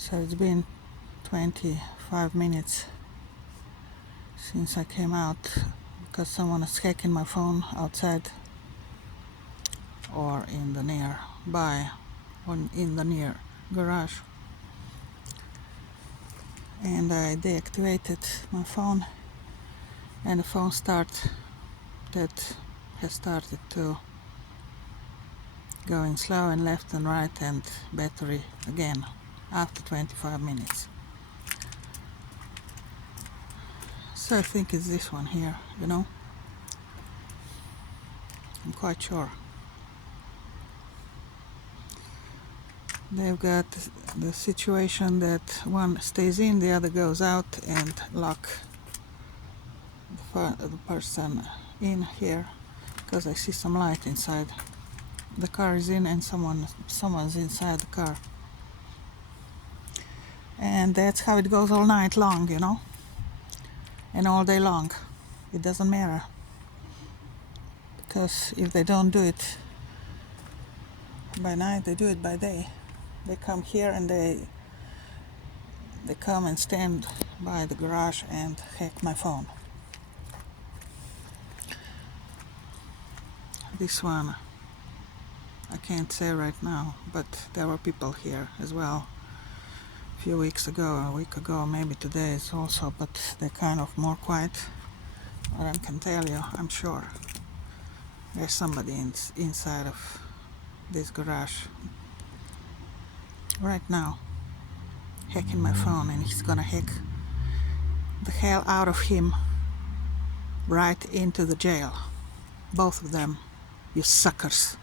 So it's been 25 minutes since I came out because someone is hacking my phone outside or in the nearby or in the near garage, and I deactivated my phone, and the phone has started to going slow and left and right and battery again after 25 minutes. So I think it's this one here, I'm quite sure. They've got the situation that one stays in, the other goes out, and lock the person in here, because I see some light inside. The car is in and someone's inside the car. And that's how it goes all night long, and all day long. It doesn't matter, because if they don't do it by night, they do it by day. They come here and they come and stand by the garage and hack my phone. This one I can't say right now, but there were people here as well a few weeks ago, a week ago, maybe today is also, but they're kind of more quiet. But I can tell you, I'm sure there's somebody inside of this garage right now hacking my phone, and he's gonna hack the hell out of him right into the jail. Both of them, you suckers.